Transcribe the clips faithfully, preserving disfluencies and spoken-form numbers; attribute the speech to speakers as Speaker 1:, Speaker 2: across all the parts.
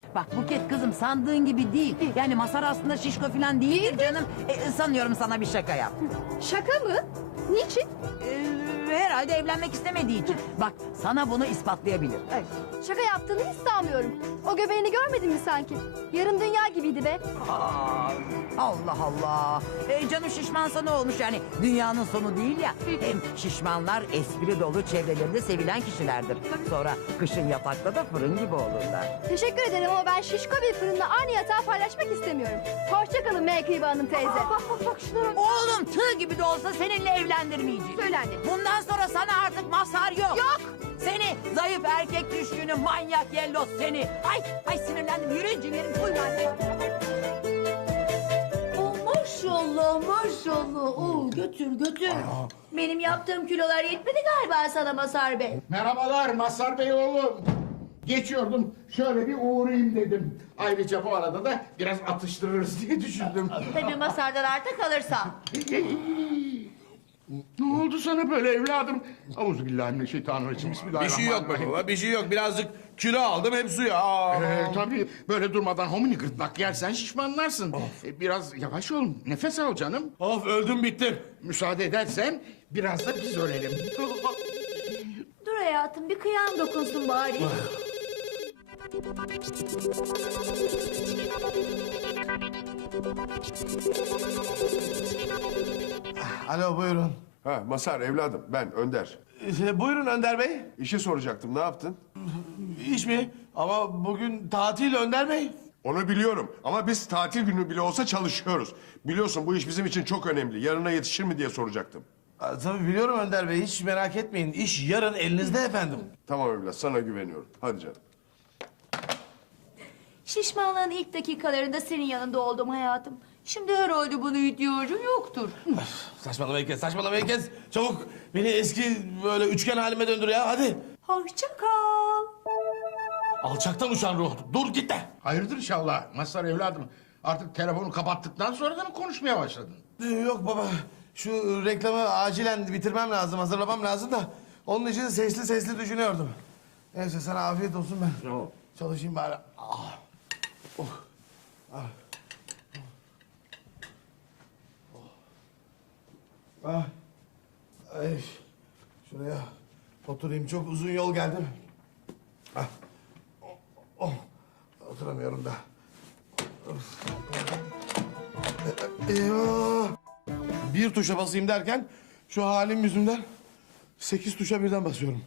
Speaker 1: Bak Buket kızım sandığın gibi değil. Yani Mazhar aslında şişko falan değildir canım. E, sanıyorum sana bir şaka yaptı.
Speaker 2: Şaka mı? Niçin?
Speaker 1: E, herhalde evlenmek istemediği için. Bak sana bunu ispatlayabilir.
Speaker 2: Ay, şaka yaptığını hiç sanmıyorum. O göbeğini görmedin mi sanki? Yarım dünya gibiydi be.
Speaker 1: Aa, Allah Allah. E, canım şişmansa ne olmuş yani dünyanın sonu değil ya. Hem şişmanlar espri dolu çevrelerinde sevilen kişilerdir. Sonra kışın yatakta da fırın gibi olurlar.
Speaker 2: Teşekkür ederim ama ben şişko bir fırınla aynı yatağı paylaşmak istemiyorum. Hoşçakalın Menkıbe Hanım teyze. bak bak bak şuna bak.
Speaker 1: Oğlum tığ gibi de olsa seninle evlendirmeyeceğim.
Speaker 2: Söyle anne.
Speaker 1: Bundan sonra sana artık Mazhar yok.
Speaker 2: Yok.
Speaker 1: Seni zayıf erkek düşkünü manyak yellos seni. Ay ay sinirlendim yürüyün ciğerim. Buyurun anne.
Speaker 3: Oh, maşallah maşallah. Oo, götür götür. Benim yaptığım kilolar yetmedi galiba sana Mazhar Bey.
Speaker 4: Merhabalar Mazhar Bey oğlum. Geçiyordum şöyle bir uğrayayım dedim. Ayrıca bu arada da biraz atıştırırız diye düşündüm.
Speaker 3: Tabii Mazhar'dan arta kalırsa.
Speaker 4: Ne oldu sana böyle evladım? Euzubillahimineşşeytanirracim.
Speaker 5: Bir
Speaker 4: Bismillahirrahmanirrahim.
Speaker 5: şey yok be baba, bir şey yok. Birazcık kilo aldım, hep suya. Aa.
Speaker 4: Ee, tabii böyle durmadan homini gırtlak yersen şişmanlarsın. Ee, biraz yavaş ol, nefes al canım.
Speaker 5: Of, öldüm bittim.
Speaker 4: Müsaade edersen biraz da biz ölelim.
Speaker 3: Dur hayatım bir kıyam dokunsun bari.
Speaker 6: Alo buyurun.
Speaker 7: Ha Mazhar evladım ben Önder.
Speaker 6: Ee, buyurun Önder Bey.
Speaker 7: İşi soracaktım ne yaptın?
Speaker 6: İş mi? Ama bugün tatil Önder Bey.
Speaker 7: Onu biliyorum ama biz tatil günü bile olsa çalışıyoruz. Biliyorsun bu iş bizim için çok önemli. Yarına yetişir mi diye soracaktım.
Speaker 6: Aa, tabii biliyorum Önder Bey. Hiç merak etmeyin. İş yarın elinizde efendim.
Speaker 7: Tamam evlat sana güveniyorum. Hadi canım.
Speaker 3: Şişmanlığın ilk dakikalarında senin yanında oldum hayatım. Şimdi herhalde bunu ihtiyacın yoktur.
Speaker 6: Saçmalamayı kes, saçmalamayı kes. Çabuk beni eski böyle üçgen halime döndür ya hadi.
Speaker 3: Hoşça kal.
Speaker 6: Alçaktan uçan ruh. Dur git de.
Speaker 4: Hayırdır inşallah Mazhar evladım. Artık telefonu kapattıktan sonra da mı konuşmaya başladın?
Speaker 6: Ee, yok baba. Şu reklamı acilen bitirmem lazım, hazırlamam lazım da. Onun için sesli sesli düşünüyordum. Neyse sana afiyet olsun ben. Çalışayım bari. Ah. Oh. Ah. Ah. Ay. Şuraya oturayım. Çok uzun yol geldim. Ah. Oh. Oh. Oturamıyorum da. Of. E- Eyvah. Bir tuşa basayım derken şu halim yüzünden sekiz tuşa birden basıyorum.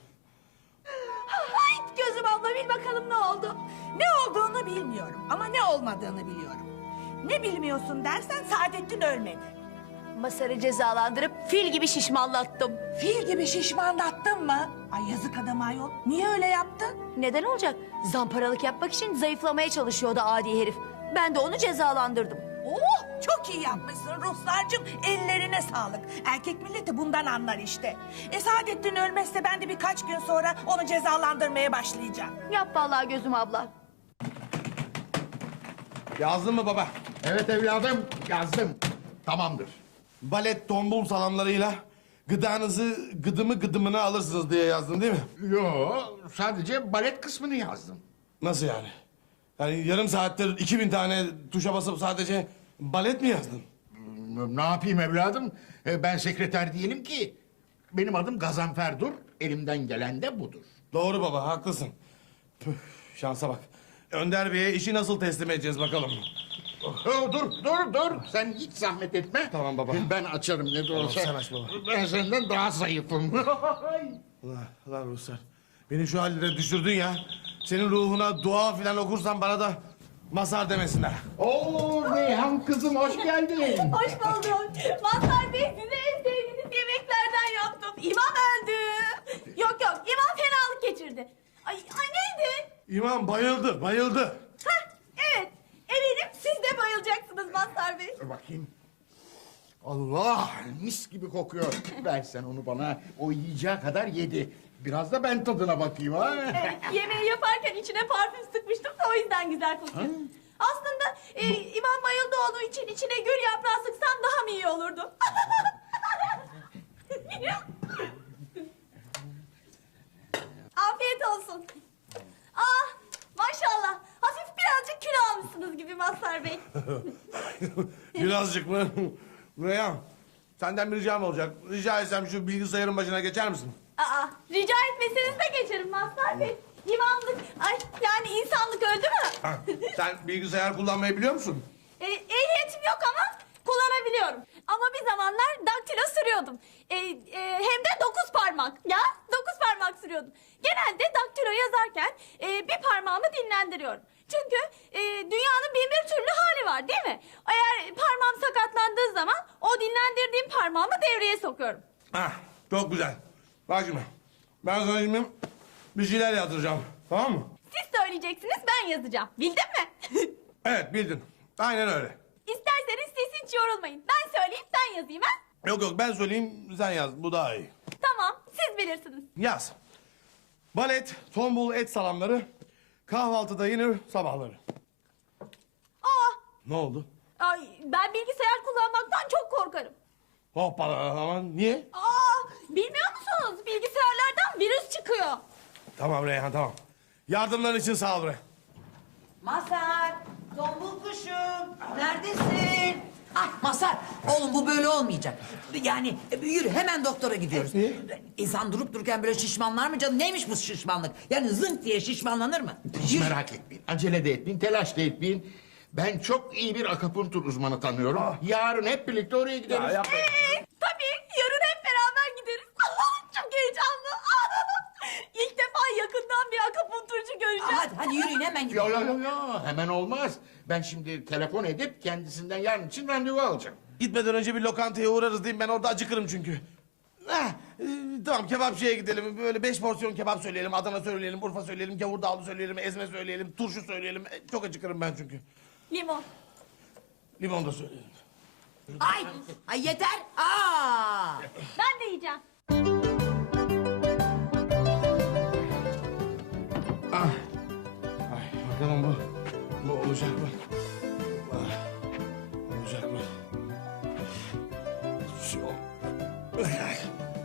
Speaker 3: Ay gözüm abla bil bakalım ne oldu?
Speaker 8: Ne olduğunu bilmiyorum ama ne olmadığını biliyorum. Ne bilmiyorsun dersen Saadettin ölmedi.
Speaker 3: Masarı cezalandırıp fil gibi şişmanlattım.
Speaker 8: Fil gibi şişmanlattın mı? Ay yazık adam ayol. Niye öyle yaptın?
Speaker 3: Neden olacak? Zamparalık yapmak için zayıflamaya çalışıyordu adi herif. Ben de onu cezalandırdım.
Speaker 8: Oh çok iyi yapmışsın Ruslarcığım. Ellerine sağlık. Erkek milleti bundan anlar işte. E Saadettin ölmezse ben de birkaç gün sonra onu cezalandırmaya başlayacağım.
Speaker 3: Yap vallahi gözüm abla.
Speaker 6: Yazdın mı baba?
Speaker 4: Evet evladım yazdım. Tamamdır.
Speaker 6: Balet tombul salamlarıyla gıdanızı gıdımı gıdımına alırsınız diye yazdın değil mi?
Speaker 4: Yo sadece balet kısmını yazdım.
Speaker 6: Nasıl yani? Yani yarım saattir iki bin tane tuşa basıp sadece balet mi yazdın?
Speaker 4: Ne yapayım evladım? E, Ben sekreter değilim ki. Benim adım Gazanfer Dur. Elimden gelen de budur.
Speaker 6: Doğru baba haklısın. Püh, şansa bak. Önder Bey'e işi nasıl teslim edeceğiz bakalım.
Speaker 4: Oh, dur, dur, dur. Sen hiç zahmet etme.
Speaker 6: Tamam baba.
Speaker 4: Ben açarım ne de olsa.
Speaker 6: sen aç baba.
Speaker 4: Ben senden daha zayıfım.
Speaker 6: Ulan, ulan Ruslar. Beni şu hallere düşürdün ya. Senin ruhuna dua falan okursan bana da Mazhar demesinler.
Speaker 4: Oo Reyhan kızım hoş geldin.
Speaker 3: Hoş bulduk. Mazhar Bey size en sevdiğiniz yemeklerden yaptım. İmam öldü. Yok yok İmam fenalık geçirdi. Ay, ay neydi?
Speaker 6: İmam bayıldı, bayıldı.
Speaker 3: Hah evet. Eminim siz de bayılacaksınız Mazhar Bey.
Speaker 4: Dur bakayım. Allah mis gibi kokuyor. Ver sen onu bana. O yiyeceği kadar yedi. Biraz da ben tadına bakayım ha.
Speaker 3: Evet, yemeği yaparken içine parfüm sıkmıştım da o yüzden güzel kokuyor. Aslında e, İmam bayıldı olduğu için içine gül yaprağı sıksam daha mı iyi olurdu? Afiyet olsun. Ah maşallah hafif biraz Mazhar Bey.
Speaker 6: Birazcık mı? Reyhan, senden bir ricam olacak. Rica etsem şu bilgisayarın başına geçer misin?
Speaker 3: Aa, rica etmeseniz de geçerim Mazhar Bey. İmamlık, ay yani insanlık öldü mü?
Speaker 6: Ha, sen bilgisayar kullanmayı biliyor musun?
Speaker 3: E, ehliyetim yok ama kullanabiliyorum. Ama bir zamanlar daktilo sürüyordum. E, e, hem de dokuz parmak. Ya dokuz parmak sürüyordum. Genelde daktilo yazarken e, bir parmağımı dinlendiriyorum. Çünkü e, dünyanın bin bir türlü hali var değil mi? Eğer parmağım sakatlandığı zaman o dinlendirdiğim parmağımı devreye sokuyorum.
Speaker 6: Ha, çok güzel. Bak şimdi, ben sana şimdi bir şeyler yazdıracağım. Tamam mı?
Speaker 3: Siz söyleyeceksiniz, ben yazacağım. Bildin mi?
Speaker 6: Evet, bildin. Aynen öyle.
Speaker 3: İsterseniz siz hiç yorulmayın. Ben söyleyeyim, ben yazayım ha?
Speaker 6: Yok yok, ben söyleyeyim, sen yaz. Bu daha iyi.
Speaker 3: Tamam, siz bilirsiniz.
Speaker 6: Yaz. Balet, tombul et salamları, kahvaltıda yenir sabahları.
Speaker 3: Aa,
Speaker 6: Ne oldu?
Speaker 3: ay, ben bilgisayar kullanmaktan çok korkarım.
Speaker 6: Hoppala, aman niye?
Speaker 3: Aa, bilmiyor musunuz? Bilgisayarlardan virüs çıkıyor.
Speaker 6: Tamam Reyhan, tamam. Yardımların için sağ ol Reyhan.
Speaker 1: Mazhar, tombul kuşum, neredesin? Ah Mazhar, oğlum bu böyle olmayacak. Yani e, yürü hemen doktora gidiyoruz.
Speaker 6: Niye?
Speaker 1: İnsan durup dururken böyle şişmanlar mı canım? Neymiş bu şişmanlık? Yani zınk diye şişmanlanır mı?
Speaker 4: Hiç
Speaker 1: Yürü.
Speaker 4: merak etmeyin. Acele de etmeyin, telaş da etmeyin. Ben çok iyi bir akupunktur uzmanı tanıyorum. Yarın hep birlikte oraya gideriz.
Speaker 3: Ee, tabii, yarın hep beraber gideriz. Allah'ım çok heyecanlı. İlk defa yakından bir akupunkturcu göreceğim.
Speaker 1: Hadi hadi yürüyün hemen
Speaker 4: Yo
Speaker 1: gidiyoruz.
Speaker 4: yo yo yo, hemen olmaz. Ben şimdi telefon edip kendisinden yarın için randevu alacağım.
Speaker 6: Gitmeden önce bir lokantaya uğrarız diyeyim, ben orada acıkırım çünkü. Heh, e, tamam kebapçıya gidelim. Böyle beş porsiyon kebap söyleyelim, Adana söyleyelim, Urfa söyleyelim, gavurdağlı söyleyelim, ezme söyleyelim, turşu söyleyelim. E, Çok acıkırım ben çünkü.
Speaker 3: Limon.
Speaker 6: Limon da söyleyelim.
Speaker 1: Ay, ay yeter. Aa!
Speaker 3: Ben de yiyeceğim.
Speaker 6: Ah. Ay, bakalım bu, bu olacak mı? Ah, olacak mı? Şu... Ay,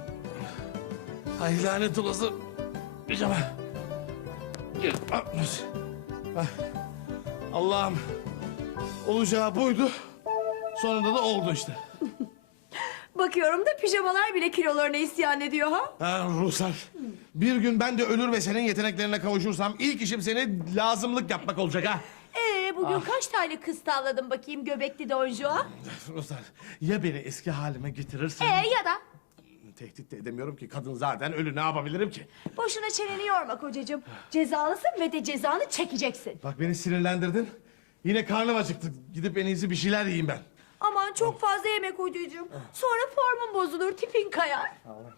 Speaker 6: ay lanet olası. Pijama. Gel. Ah, ah. Allah'ım. Olacağı buydu. Sonunda da oldu işte.
Speaker 2: Bakıyorum da pijamalar bile kilolarına isyan ediyor ha.
Speaker 6: Ha Ruhsar. Bir gün ben de ölür ve senin yeteneklerine kavuşursam ilk işim seni lazımlık yapmak olacak ha.
Speaker 2: Ee bugün kaç tane kız tavladın bakayım göbekli donjo ha?
Speaker 6: Ruhsar, ya beni eski halime getirirsen...
Speaker 2: Ee ya da
Speaker 6: Tehdit de edemiyorum ki, kadın zaten ölü, ne yapabilirim ki?
Speaker 2: boşuna çeneni yorma kocacığım. Cezalısın ve de cezanı çekeceksin.
Speaker 6: Bak beni sinirlendirdin. Yine karnım acıktı. Gidip en iyisi bir şeyler yiyeyim ben.
Speaker 2: Aman çok fazla yemek uyducuğum. Sonra formun bozulur, tipin kayar.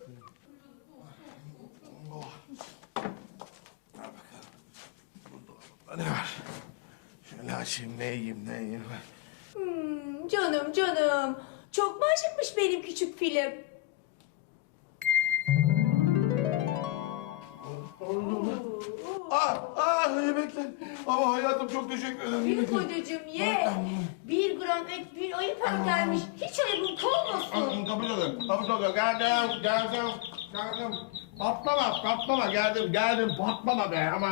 Speaker 6: Ne var? Şöyle açayım, ne yiyeyim, ne yiyeyim.
Speaker 2: Hmm, canım canım. Çok mu acıkmış benim küçük film?
Speaker 6: Ah, ah yemekler. Ama hayatım çok teşekkür ederim.
Speaker 2: Bir kocacığım ye. Bir gram et bir ayıp gelmiş. Hiç ayıbın kalmasın.
Speaker 6: Kapı çalıyor, kapı çalıyor. Geldim, geldim, geldim. Patlama, patlama. Geldim, geldim. Patlama be ama.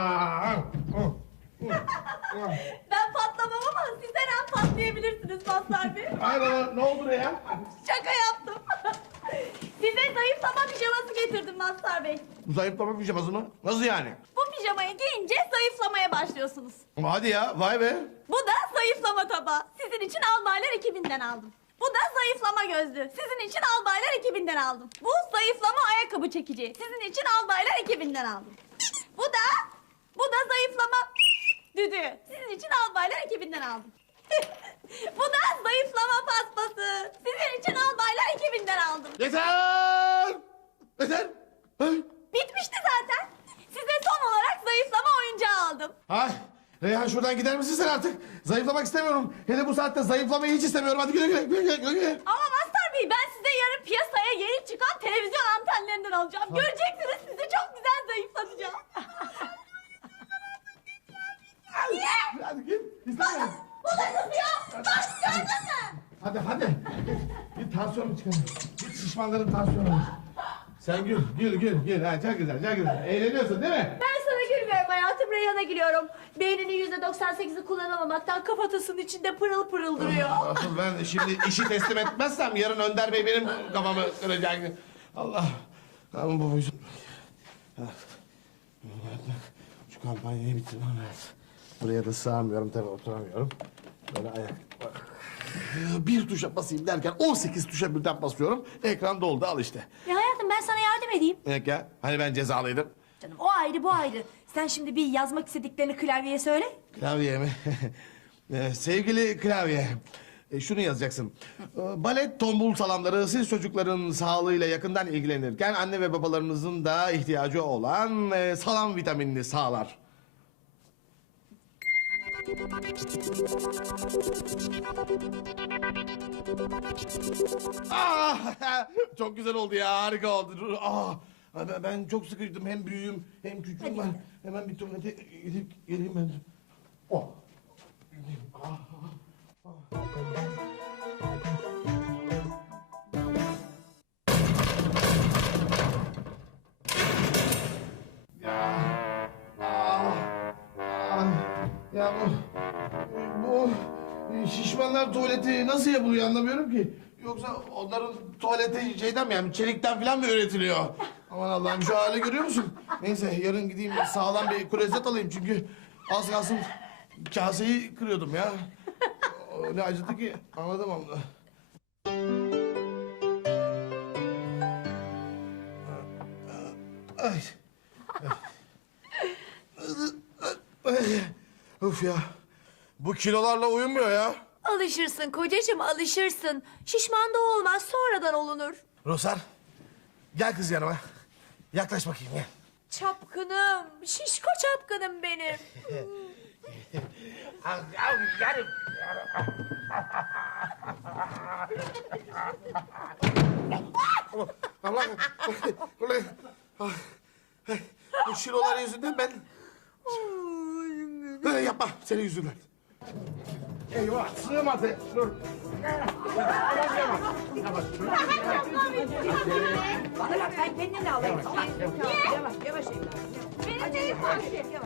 Speaker 3: Ben patlamam ama siz her an patlayabilirsiniz Mazhar Bey.
Speaker 6: Hayır ama ne oldu ya?
Speaker 3: Şaka yaptım. Size zayıflama pijaması getirdim Mazhar Bey.
Speaker 6: Zayıflama pijaması mı? Nasıl yani?
Speaker 3: Bu pijamayı giyince zayıflamaya başlıyorsunuz.
Speaker 6: Hadi ya, vay be.
Speaker 3: Bu da zayıflama tabağı. Sizin için Albaylar ekibinden aldım. Bu da zayıflama gözlüğü. Sizin için Albaylar ekibinden aldım. Bu zayıflama ayakkabı çekici. Sizin için Albaylar ekibinden aldım. Bu da, bu da zayıflama düdüğü. Sizin için Albaylar ekibinden aldım. Bu da zayıflama paspası. Sizin için Albaylar ekibinden aldım.
Speaker 6: Yeter! Yeter! Ay.
Speaker 3: Bitmişti zaten. Size son olarak zayıflama oyuncağı aldım.
Speaker 6: Ay, Reyhan şuradan gider misin sen artık? Zayıflamak istemiyorum. Hele bu saatte zayıflamayı hiç istemiyorum. Hadi güle güle güle güle güle. güle.
Speaker 3: Ama Mazhar Bey ben size yarın piyasaya yeni çıkan televizyon antenlerinden alacağım. Göreceksiniz sizi çok güzel zayıflatacağım. Niye?
Speaker 6: Hadi git. İstemiyorum.
Speaker 3: Bu da kızıyor. Bak gördün mü?
Speaker 6: Hadi hadi. Git tansiyonu çıkar. Git şişmanların tansiyonu. Sen gül, gül, gül, gül. Ha, çok güzel, çok güzel. Eğleniyorsun değil mi?
Speaker 2: Ben sana gülmüyorum hayatım, Reyhan'a gülüyorum. Benim
Speaker 3: beyninin yüzde doksan sekizi kullanamamaktan kafatasının içinde pırıl pırıl duruyor.
Speaker 6: Asıl ben şimdi işi teslim etmezsem yarın Önder Bey benim kafamı kıracak. Allah. Ama bu şu kampanyayı bitirmem lazım. Buraya da sığamıyorum tabii, oturamıyorum. Böyle ayak... Bir tuşa basayım derken on sekiz tuşa birden basıyorum. Ekran doldu, al işte.
Speaker 3: Ya hayatım ben sana yardım edeyim.
Speaker 6: Ne ya? Hani ben cezalıydım?
Speaker 3: Canım o ayrı bu ayrı. Sen şimdi bir yazmak istediklerini klavyeye söyle.
Speaker 6: Klavye mi? Ee, sevgili klavye, e, şunu yazacaksın. Ee, Balet tombul salamları siz çocukların sağlığıyla yakından ilgilenirken anne ve babalarınızın da ihtiyacı olan e, salam vitaminini sağlar. Ah, çok güzel oldu ya, harika oldu. Dur, ah, ben, ben çok sıkıştım, hem büyüğüm hem küçüğüm. Ben hemen bir tuvalete gidip geleyim ben. Oh. Ah, ah. Ya, ah, ah, ya bu, bu şişmanlar tuvaleti nasıl yapılıyor anlamıyorum ki. Yoksa onların tuvaleti şeyden mi, yani çelikten falan mı üretiliyor? Aman Allah'ım, şu hali görüyor musun? Neyse, yarın gideyim sağlam bir klozet alayım çünkü az kalsın kaseyi kırıyordum ya. Öyle acıdı ki anlatamam da. Ay. Ay. Uf ya. Bu kilolarla uyumuyor ya.
Speaker 3: Alışırsın kocacığım alışırsın. Şişman da olmaz sonradan olunur.
Speaker 6: Rusar, gel kız yanıma. Yaklaş bakayım gel.
Speaker 3: Çapkınım, şişko çapkınım benim.
Speaker 6: Allah, ulan, ah, bu şirolar yüzünden ben... Ay, yapma, senin yüzünden.
Speaker 4: Eyvah, sığmadı. Dur.
Speaker 1: Bana bak ben kendimle alayım. Yavaş yavaş yavaş.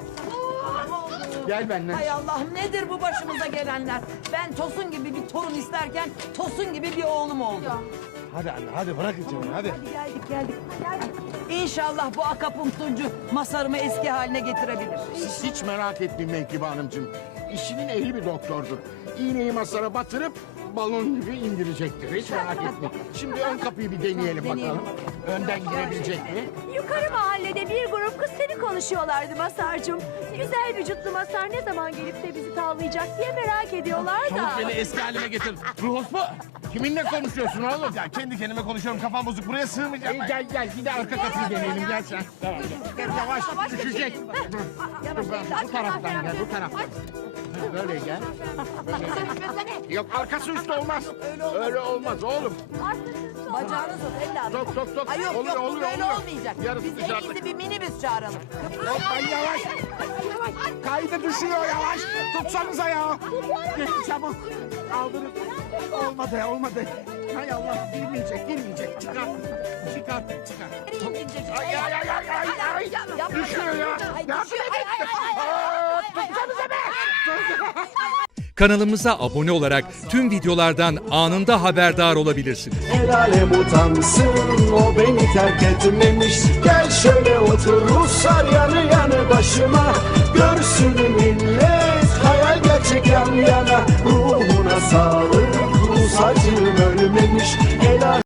Speaker 4: Gel benimle.
Speaker 1: Hay Allah'ım nedir bu başımıza gelenler? Ben Tosun gibi bir torun isterken Tosun gibi bir oğlum oldu.
Speaker 6: Hadi anne, hadi bırakın canım, hadi.
Speaker 1: Hadi geldik geldik. İnşallah bu akapunktuncu masarımı eski haline getirebilir.
Speaker 4: Siz hiç merak etmeyin Menkıbe Hanımcığım. İşinin ehli bir doktordur. İğneyi masara batırıp balon gibi indirecektir. Hiç merak etmeyin. Şimdi ön kapıyı bir deneyelim bakalım. Önden girebilecek mi?
Speaker 3: Yukarı mahallede bir grup kız seni konuşuyorlardı Masar'cığım. Güzel vücutlu Masar ne zaman gelip de bizi tavlayacak diye merak ediyorlar da.
Speaker 6: Çabuk beni eski halime getir. Ruhos mu?
Speaker 4: Kiminle konuşuyorsun oğlum?
Speaker 6: Ya kendi kendime konuşuyorum, kafam bozuk, buraya sığmayacağım.
Speaker 4: Ey, gel gel bir de arka kapıyı deneyelim gel sen. Yavaş düşecek. Dur, ben bu taraftan gel bu taraftan. Böyle gel. Böyle. Yok arkası üstü olmaz. Öyle olmaz oğlum.
Speaker 1: Bacağını sok evladım.
Speaker 4: Sok sok sok.
Speaker 1: Ay yok
Speaker 4: oluyor
Speaker 1: yok bu
Speaker 4: oluyor
Speaker 1: böyle
Speaker 4: oluyor.
Speaker 1: olmayacak.
Speaker 4: Yarısı
Speaker 1: Biz en
Speaker 4: dışarıda.
Speaker 1: iyisi bir minibüs çağıralım.
Speaker 4: Yok ay yavaş. Kaydı düşüyor yavaş. Tutsanıza ya. Gelin çabuk. Kaldırın. Olmadı olmadı. Hay Allah girmeyecek girmeyecek. Çıkar. Çıkar çıkar. Ay ay ay ay ay. ay. Düşüyor ya.
Speaker 1: Ay
Speaker 4: Ya
Speaker 1: düşüyor. Ay ay ay ay.
Speaker 4: Aa, tutsanıza be.
Speaker 9: Kanalımıza abone olarak tüm videolardan anında haberdar olabilirsiniz.
Speaker 10: El alem utansın o beni terk etmemiş. Gel şöyle otur Ruslar yanı yanı başıma. Görsün millet hayal gerçek yan yana. Ruhuna sağlık Rus acım ölmemiş. El alem...